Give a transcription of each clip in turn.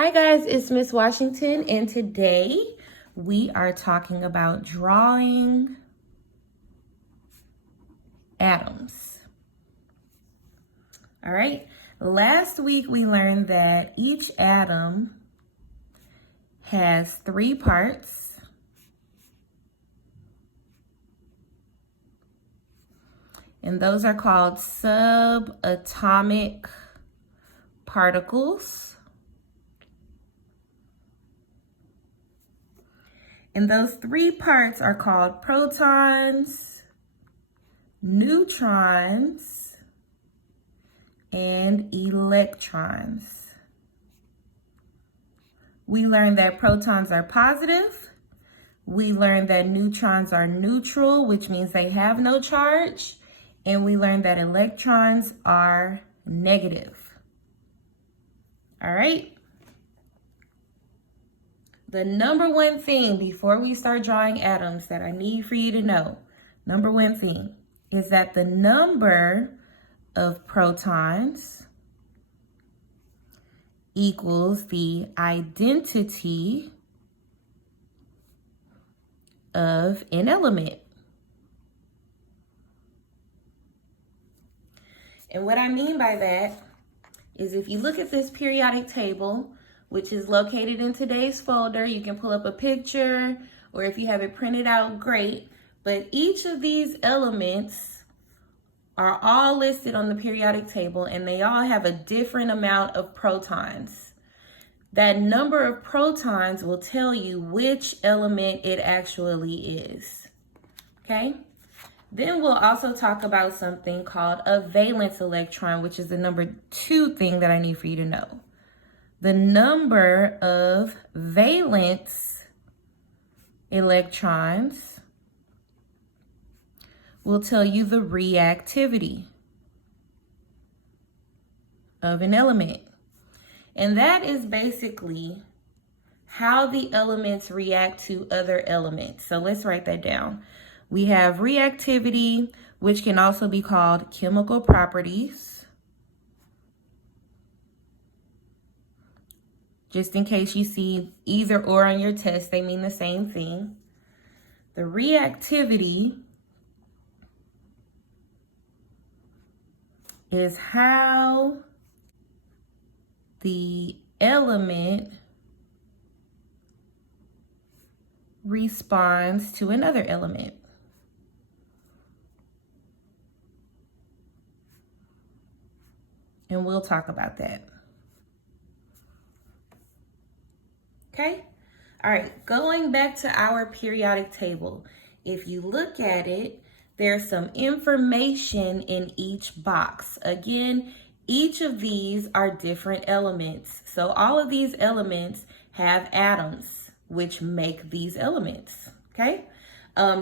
Hi guys, it's Miss Washington, and today we are talking about drawing atoms. All right, last week we learned that each atom has 3 parts. And those are called subatomic particles. And those 3 parts are called protons, neutrons, and electrons. We learned that protons are positive. We learned that neutrons are neutral, which means they have no charge. And we learned that electrons are negative. All right. The number one thing before we start drawing atoms that I need for you to know, number one thing, is that the number of protons equals the identity of an element. And what I mean by that is if you look at this periodic table, which is located in today's folder, you can pull up a picture, or if you have it printed out, great. But each of these elements are all listed on the periodic table, and they all have a different amount of protons. That number of protons will tell you which element it actually is, okay? Then we'll also talk about something called a valence electron, which is the number 2 thing that I need for you to know. The number of valence electrons will tell you the reactivity of an element. And that is basically how the elements react to other elements. So let's write that down. We have reactivity, which can also be called chemical properties. Just in case you see either or on your test, they mean the same thing. The reactivity is how the element responds to another element. And we'll talk about that. Okay? All right, going back to our periodic table. If you look at it, there's some information in each box. Again, each of these are different elements. So all of these elements have atoms, which make these elements, okay?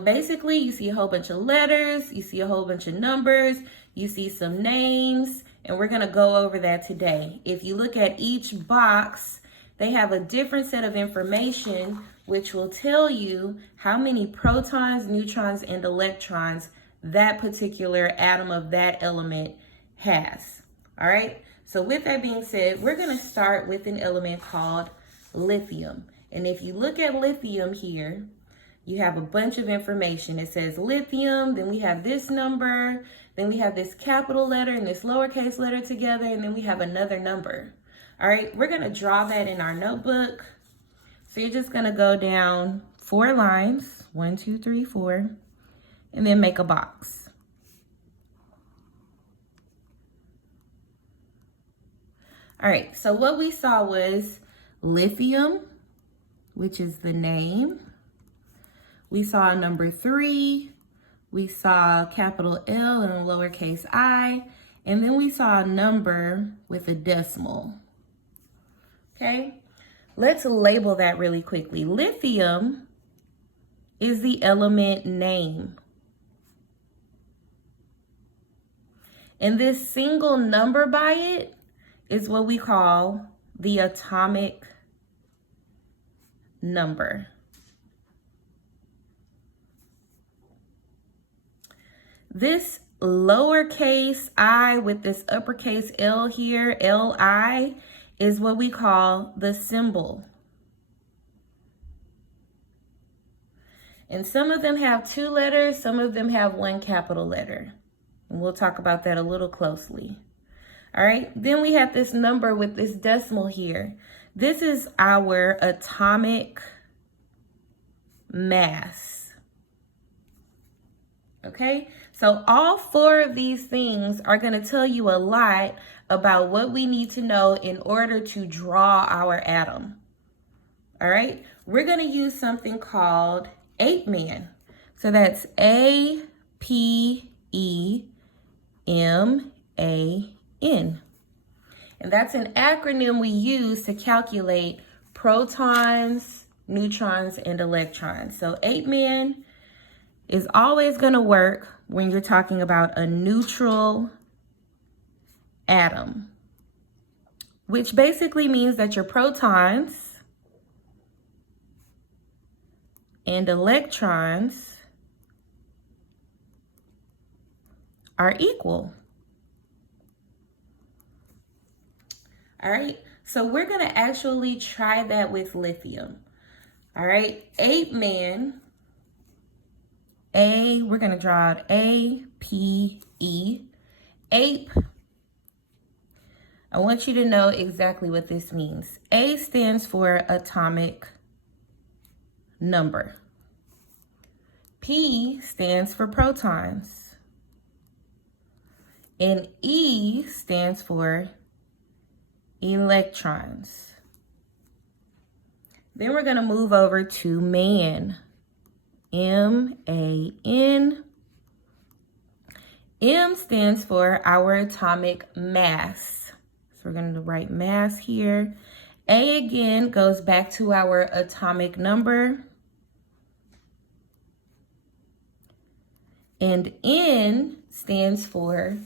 Basically, you see a whole bunch of letters, you see a whole bunch of numbers, you see some names, and we're gonna go over that today. If you look at each box, they have a different set of information, which will tell you how many protons, neutrons, and electrons that particular atom of that element has. All right, so with that being said, we're gonna start with an element called lithium. And if you look at lithium here, you have a bunch of information. It says lithium, then we have this number, then we have this capital letter and this lowercase letter together, and then we have another number. All right, we're gonna draw that in our notebook. So you're just gonna go down 4 lines, 1, 2, 3, 4, and then make a box. All right, so what we saw was lithium, which is the name. We saw number 3, we saw capital L and a lowercase I, and then we saw a number with a decimal. Okay, let's label that really quickly. Lithium is the element name. And this single number by it is what we call the atomic number. This lowercase I with this uppercase L here, Li, is what we call the symbol. And some of them have 2 letters, some of them have 1 capital letter. And we'll talk about that a little closely. All right, then we have this number with this decimal here. This is our atomic mass. Okay, so all 4 of these things are going to tell you a lot about what we need to know in order to draw our atom. All right, we're going to use something called APEMAN. So that's APEMAN. And that's an acronym we use to calculate protons, neutrons, and electrons. So APEMAN is always going to work when you're talking about a neutral atom, which basically means that your protons and electrons are equal. All right, so we're going to actually try that with lithium. All right, APEMAN, we're going to draw out A-P-E, APE. I want you to know exactly what this means. A stands for atomic number. P stands for protons. And E stands for electrons. Then we're going to move over to MAN. M-A-N. M stands for our atomic mass. So we're going to write mass here. A again goes back to our atomic number. And N stands for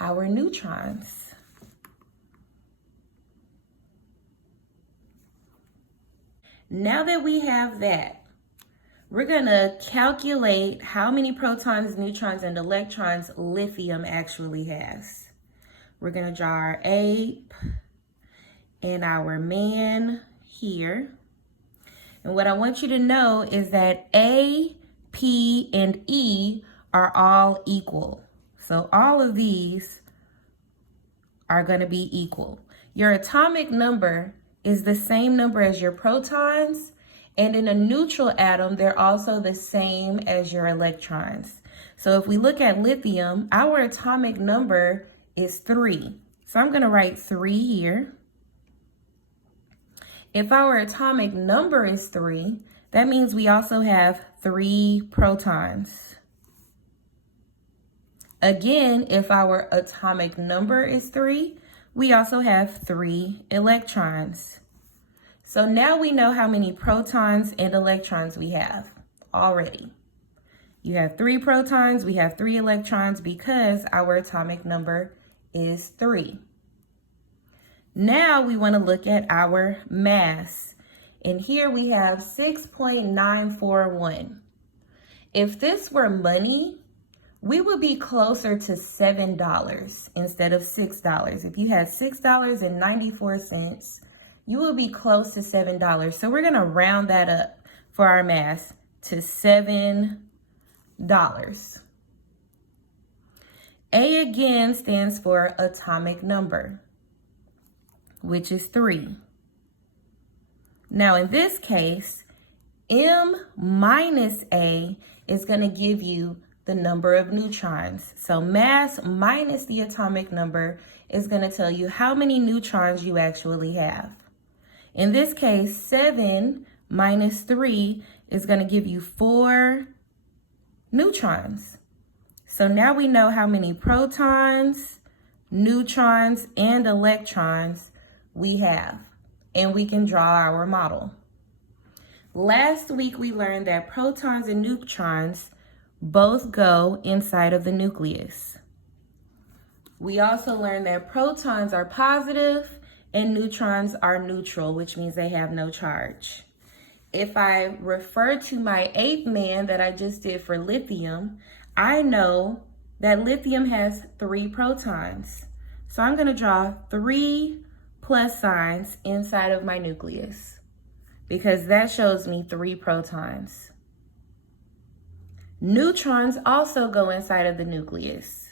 our neutrons. Now that we have that, we're going to calculate how many protons, neutrons, and electrons lithium actually has. We're going to draw our APE and our MAN here. And what I want you to know is that A, P, and E are all equal. So all of these are going to be equal. Your atomic number is the same number as your protons, and in a neutral atom, they're also the same as your electrons. So if we look at lithium, our atomic number is 3. So I'm going to write 3 here. If our atomic number is 3, that means we also have 3 protons. Again, if our atomic number is 3, we also have 3 electrons. So now we know how many protons and electrons we have already. You have 3 protons, we have 3 electrons because our atomic number is 3. Now we want to look at our mass. And here we have 6.941. If this were money, we would be closer to $7 instead of $6. If you had $6.94, you will be close to $7. So we're going to round that up for our mass to $7. A again stands for atomic number, which is 3. Now in this case, M minus A is going to give you the number of neutrons. So mass minus the atomic number is going to tell you how many neutrons you actually have. In this case, 7 minus 3 is going to give you 4 neutrons. So now we know how many protons, neutrons, and electrons we have, and we can draw our model. Last week, we learned that protons and neutrons both go inside of the nucleus. We also learned that protons are positive and neutrons are neutral, which means they have no charge. If I refer to my APEMAN that I just did for lithium, I know that lithium has 3 protons. So I'm going to draw 3 plus signs inside of my nucleus because that shows me 3 protons. Neutrons also go inside of the nucleus.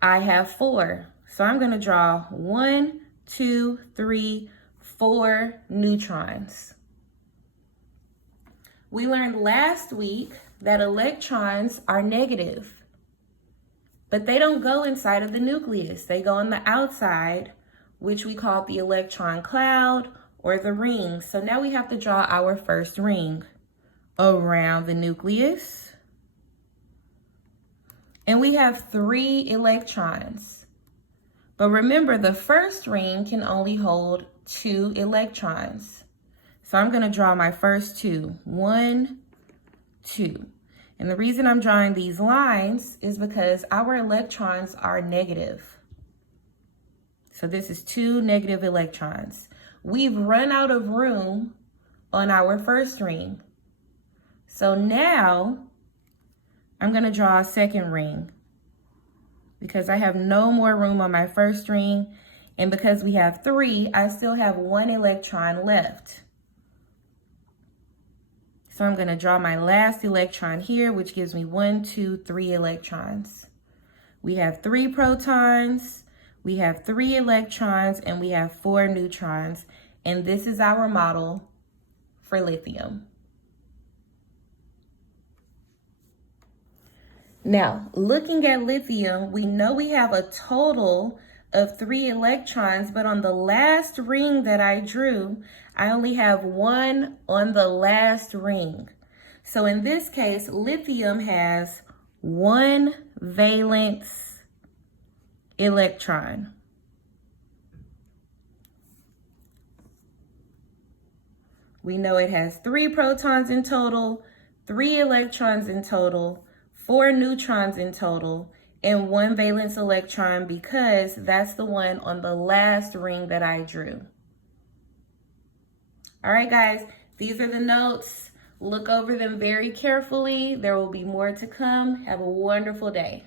I have 4, so I'm going to draw 1, 2, 3, 4 neutrons. We learned last week that electrons are negative, but they don't go inside of the nucleus. They go on the outside, which we call the electron cloud or the ring. So now we have to draw our first ring around the nucleus. And we have 3 electrons. But remember, the first ring can only hold 2 electrons. So I'm going to draw my first 2. 1, 2. And the reason I'm drawing these lines is because our electrons are negative. So this is 2 negative electrons. We've run out of room on our first ring. So now I'm going to draw a second ring because I have no more room on my first ring. And because we have 3, I still have 1 electron left. So I'm going to draw my last electron here, which gives me 1, 2, 3 electrons. We have 3 protons, we have 3 electrons, and we have 4 neutrons. And this is our model for lithium. Now, looking at lithium, we know we have a total of 3 electrons, but on the last ring that I drew, I only have 1 on the last ring. So in this case, lithium has 1 valence electron. We know it has 3 protons in total, 3 electrons in total, 4 neutrons in total, and 1 valence electron because that's the one on the last ring that I drew. All right, guys, these are the notes. Look over them very carefully. There will be more to come. Have a wonderful day.